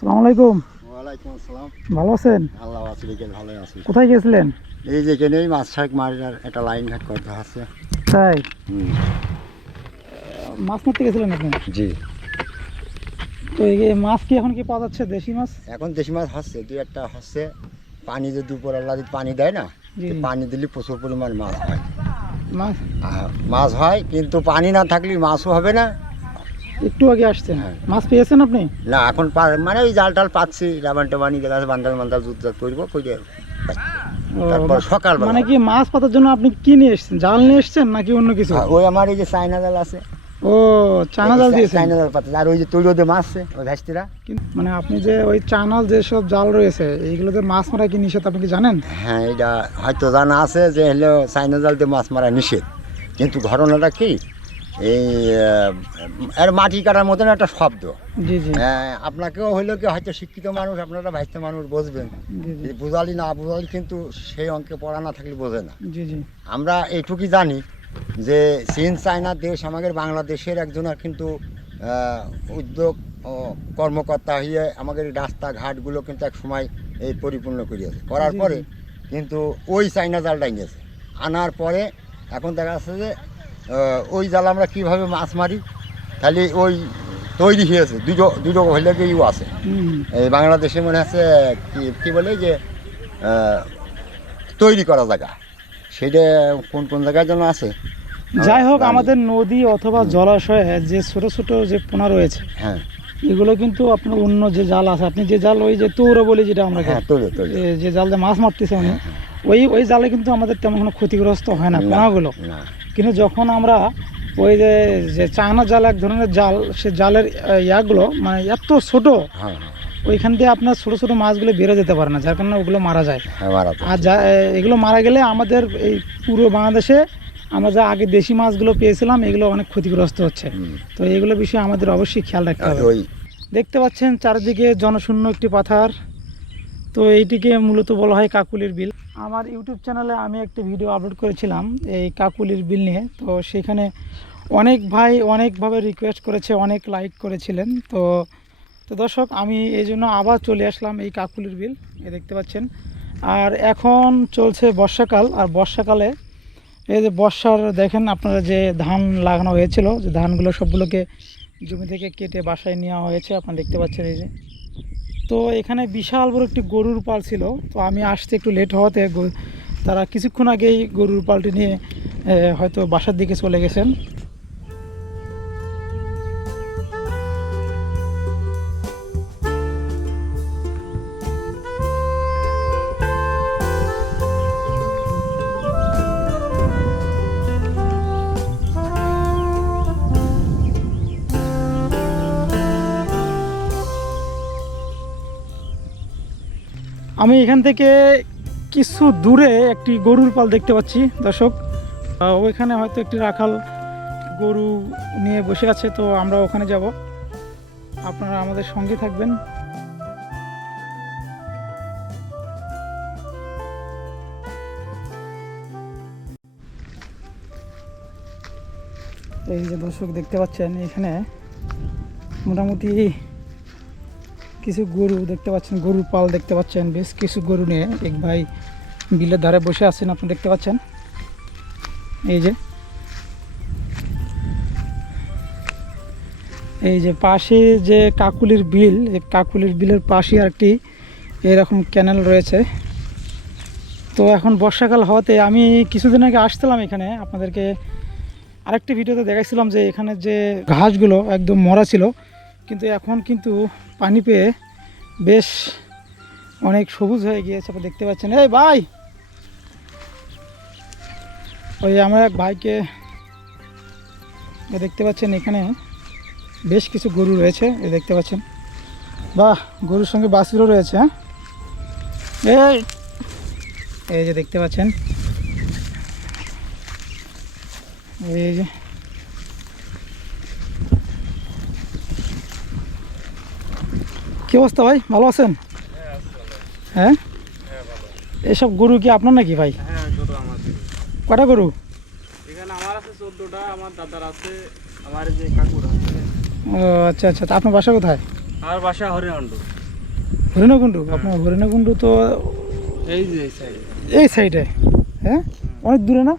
আসসালামু আলাইকুম। ওয়ালাইকুম আসসালাম। ভালো আছেন? আল্লাহ আছি, ভালোই আছি। কোথায় গেছিলেন? এই যে এখানেই মাছ শাক মারার একটা লাইন ঘাট করতে আছে। তাই হুম। মাছ মারতে গেছিলেন আপনি? জি। তো এই মাছ কি এখন কি পাওয়া যাচ্ছে, দেশি মাছ? এখন দেশি মাছ হচ্ছে, দুই একটা হচ্ছে। পানি যদি উপর আল্লাহ যদি পানি দেয় না, জি। পানি দিলে প্রচুর পরিমাণ মাছ হয়। মাছ মাছ হয়, কিন্তু পানি না থাকলে মাছও হবে না। একটু আগে আসছেন, হ্যাঁ। মাছ পেয়েছেন আপনি? না, এখন মানে ওই জাল টাল পাচ্ছি, রাবান টাবানি দেখা আছে, বান্দাল মান্দাল দুধ করবো করে। ও, তারপর সকালবেলা মানে কি মাছ পাতার জন্য আপনি কি নিয়ে এসেছেন, জাল নিয়ে এসেছেন নাকি অন্য কিছু? ওই আমার এই যে চায়না জাল আছে। ও, চায়না জাল দিয়েছেন? চায়না জাল পাতা, আর ওই যে তৈরি মাছ আছে ওই ভেস্তিরা। মানে আপনি যে ওই চায়নাল যেসব জাল রয়েছে এইগুলোতে মাছ মারা কি নিষেধ, আপনি কি জানেন? হ্যাঁ, এটা হয়তো জানা আছে যে হলো চাইনা জাল দিয়ে মাছ মারা নিষেধ, কিন্তু ঘটনাটা কি, এই এর মাটি কাটার মতন একটা শব্দ। জি জি। আপনাকেও হইলো কি হয়তো শিক্ষিত মানুষ, আপনারা ভাইস্ত মানুষ বুঝবেন। জি জি। বুঝালি না বুঝালি কিন্তু সেই অঙ্কে পড়া না থাকলে বোঝে না। জি জি। আমরা এইটুকুই জানি যে চীন চায়না দেশ আমাদের বাংলাদেশের একজনের কিন্তু উদ্যোগ ও কর্মকর্তা হয়ে আমাদের রাস্তাঘাটগুলো কিন্তু এক সময় এই পরিপূর্ণ করিয়েছে, করার পরে কিন্তু ওই চাইনা জালটাই নিয়েছে, আনার পরে এখন দেখা যাচ্ছে যে ওই জাল আমরা কীভাবে মাছ মারি, খালি ওই তৈরি হয়েছে দুটো হইলে গিয়েও আছে। এই বাংলাদেশে মনে হচ্ছে কী বলে যে তৈরি করা জায়গা, সেটা কোন কোন জায়গায় যেন আছে। যাই হোক, আমাদের নদী অথবা জলাশয়ে যে ছোট ছোট যে পোনা রয়েছে, হ্যাঁ, এগুলো কিন্তু আপনার অন্য যে জাল আছে, আপনি যে জাল ওই যে তৌড়ো বলি যেটা আমরা, হ্যাঁ, যে জাল দিয়ে মাছ মারতেছে উনি, ওই জালে কিন্তু আমাদের তেমন কোনো ক্ষতিগ্রস্ত হয় না পোনাগুলো। কিন্তু যখন আমরা ওই যে চায়না জাল এক ধরনের জাল, সে জালের ইয়াগুলো মানে এত ছোট, ওইখান দিয়ে আপনার ছোট ছোট মাছগুলো বেরো যেতে পারে না, যার কারণে ওগুলো মারা যায়। আর এগুলো মারা গেলে আমাদের এই পুরো বাংলাদেশে আমরা যা আগে দেশি মাছগুলো পেয়েছিলাম এগুলো অনেক ক্ষতিগ্রস্ত হচ্ছে। তো এগুলো বিষয়ে আমাদের অবশ্যই খেয়াল রাখতে হবে। দেখতে পাচ্ছেন চারিদিকে জনশূন্য একটি পাথার। তো এইটিকে মূলত বলা হয় কাকুলির বিল। আমার ইউটিউব চ্যানেলে আমি একটি ভিডিও আপলোড করেছিলাম এই কাকুলির বিল নিয়ে। তো সেখানে অনেক ভাই অনেকভাবে রিকোয়েস্ট করেছে, অনেক লাইক করেছিলেন। তো দর্শক, আমি এই জন্য আবার চলে আসলাম এই কাকুলির বিল, দেখতে পাচ্ছেন। আর এখন চলছে বর্ষাকাল, আর বর্ষাকালে এই যে বর্ষার দেখেন আপনারা যে ধান লাগানো হয়েছিল, যে ধানগুলো সবগুলোকে জমি থেকে কেটে বাসায় নেওয়া হয়েছে, আপনারা দেখতে পাচ্ছেন এই যে। তো এখানে বিশাল বড় একটি গরুর পাল ছিল। তো আমি আসতে একটু লেট হওয়াতে তারা কিছুক্ষণ আগেই গরুর পালটি নিয়ে হয়তো বাসার দিকে চলে গেছেন। আমি এখান থেকে কিছু দূরে একটি গরুর পাল দেখতে পাচ্ছি দর্শক। ওইখানে হয়তো একটি রাখাল গরু নিয়ে বসে আছে। তো আমরা ওখানে যাব, আপনারা আমাদের সঙ্গে থাকবেন। এই যে দর্শক দেখতে পাচ্ছেন, এখানে মোটামুটি কিছু গরু দেখতে পাচ্ছেন, গরুর পাল দেখতে পাচ্ছেন, বেশ কিছু গরু নিয়ে এক ভাই বিলের ধারে বসে আছেন, আপনি দেখতে পাচ্ছেন। এই যে পাশে যে কাকুলির বিল, এই কাকুলির বিলের পাশে আরেকটি এরকম ক্যানেল রয়েছে। তো এখন বর্ষাকাল হওয়াতে আমি কিছুদিন আগে আসছিলাম এখানে, আপনাদেরকে আরেকটি ভিডিওতে দেখাইছিলাম যে এখানে যে ঘাসগুলো একদম মরা ছিল, কিন্তু এখন কিন্তু পানি পেয়ে বেশ অনেক সবুজ হয়ে গিয়েছে, আপনি দেখতে পাচ্ছেন। এই ভাই, ওই আমার এক ভাইকে দেখতে পাচ্ছেন, এখানে বেশ কিছু গরু রয়েছে, এই দেখতে পাচ্ছেন। বাহ, গরুর সঙ্গে বাছুরও রয়েছে। হ্যাঁ, এই যে দেখতে পাচ্ছেন, এই যে কি অবস্থা ভাই, ভালো আছেন? হ্যাঁ, এসব গরু কি আপনার নাকি ভাই? হ্যাঁ, গরু আমার। কটা গরু? এখানে আমার আছে 14টা, আমার দাদার আছে, আমার যে কাকুর আছে। ও আচ্ছা আচ্ছা, তা আপনার বাসা কোথায়? আমার বাসা হরিণান্ড। হরিণাকুণ্ডু, আপনার হরিণাকুণ্ডু তো এই যে এই সাইডে। এই সাইডে, হ্যাঁ অনেক দূরে না?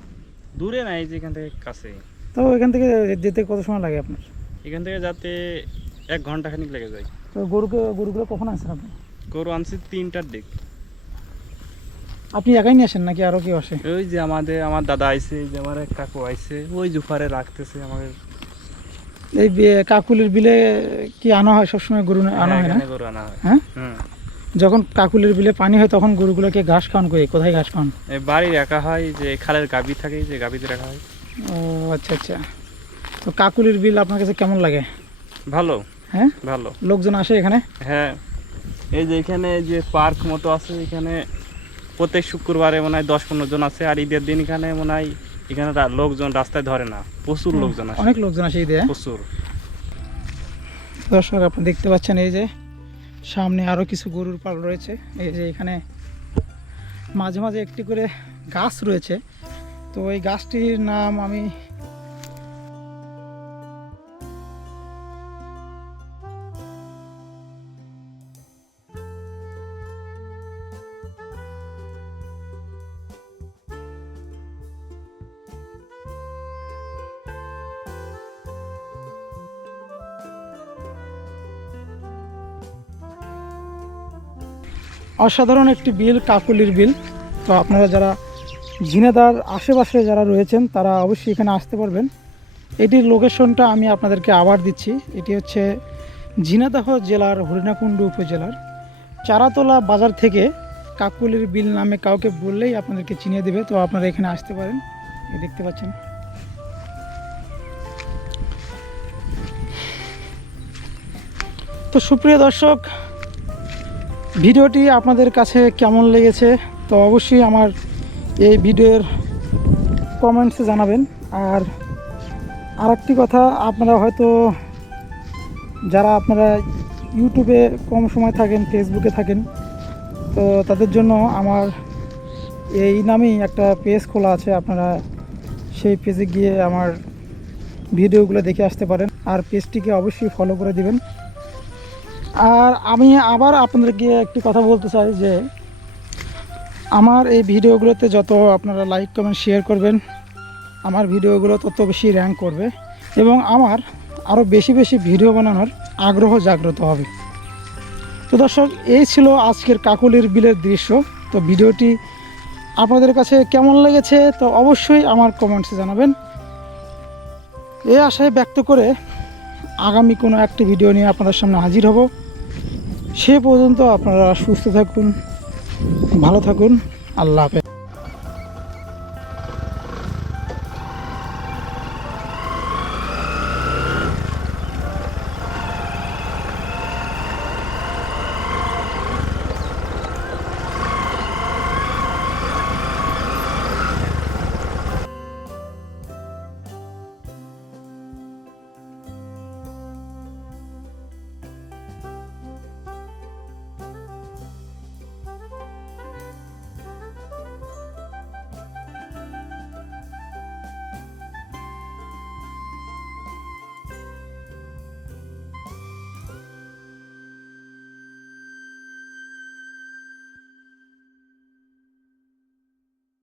দূরে না, এই যে এখান থেকে কাছে। তো এখান থেকে যেতে কত সময় লাগে আপনার? এখান থেকে যাতে 1 ঘন্টা খানিক লেগে যায়। তো গরুগুলো কখন আসেন আপনি? গরু আনছি 3টার দিক। আপনি একাই নিয়ে আসেন নাকি আরও কেউ আসে? ওই যে আমার দাদা আইছে, এই যে আমার এক কাকু আইছে, ওই জুফারে রাখতেছে আমাদের। এই কাকুলির বিলে কি আনা হয় সবসময় গরু আনা হয় না? এখানে গরু আনা হয়। হ্যাঁ, হুম। যখন কাকুলির বিলে পানি হয় তখন গরুগুলোকে ঘাস খাওয়ান করে, কোথায় ঘাস খাওয়ান? এই বাড়ি রাখা হয়, যে খালের গাভী থাকে, যে গাভীতে রাখা হয়। ও আচ্ছা আচ্ছা। তো কাকুলির বিল আপনার কাছে কেমন লাগে? ভালো, হ্যাঁ, ভালো। লোকজন আসে এখানে? হ্যাঁ, এই যে এখানে যে পার্ক মতো আছে, এখানে প্রত্যেক শুক্রবারে মনে হয় 10-15 জন আছে। আর ঈদের দিন এখানে মনে হয় এখানে লোকজন রাস্তায় ধরে না, প্রচুর লোকজন আসে, অনেক লোকজন আসে ঈদে। প্রচুর। দর্শক আপনি দেখতে পাচ্ছেন এই যে সামনে আরও কিছু গরুর পাল রয়েছে। এই যে এখানে মাঝে মাঝে একটি করে গাছ রয়েছে। তো এই গাছটির নাম আমি অসাধারণ একটি বিল, কাকুলির বিল। তো আপনারা যারা ঝিনাইদহের আশেপাশে যারা রয়েছেন তারা অবশ্যই এখানে আসতে পারবেন। এটির লোকেশনটা আমি আপনাদেরকে আবার দিচ্ছি। এটি হচ্ছে ঝিনাইদহ জেলার হরিণাকুণ্ডু উপজেলার চারাতলা বাজার থেকে কাকুলির বিল নামে কাউকে বললেই আপনাদেরকে চিনিয়ে দেবে। তো আপনারা এখানে আসতে পারেন, এই দেখতে পাচ্ছেন। তো সুপ্রিয় দর্শক, ভিডিওটি আপনাদের কাছে কেমন লেগেছে তো অবশ্যই আমার এই ভিডিওর কমেন্টসে জানাবেন। আর আরেকটি কথা, আপনারা হয়তো যারা আপনারা ইউটিউবে কম সময় থাকেন, ফেসবুকে থাকেন, তো তাদের জন্য আমার এই নামেই একটা পেজ খোলা আছে। আপনারা সেই পেজে গিয়ে আমার ভিডিওগুলো দেখে আসতে পারেন, আর পেজটিকে অবশ্যই ফলো করে দিবেন। আর আমি আবার আপনাদেরকে একটি কথা বলতে চাই যে আমার এই ভিডিওগুলোতে যত আপনারা লাইক কমেন্ট শেয়ার করবেন, আমার ভিডিওগুলো তত বেশি র্যাঙ্ক করবে এবং আমার আরও বেশি বেশি ভিডিও বানানোর আগ্রহ জাগ্রত হবে। তো দর্শক, এই ছিল আজকের কাকুলির বিলের দৃশ্য। তো ভিডিওটি আপনাদের কাছে কেমন লেগেছে তো অবশ্যই আমার কমেন্টসে জানাবেন। এই আশায় ব্যক্ত করে আগামী কোনো একটি ভিডিও নিয়ে আপনাদের সামনে হাজির হব। সে পর্যন্ত আপনারা সুস্থ থাকুন, ভালো থাকুন। আল্লাহ হাফেজ।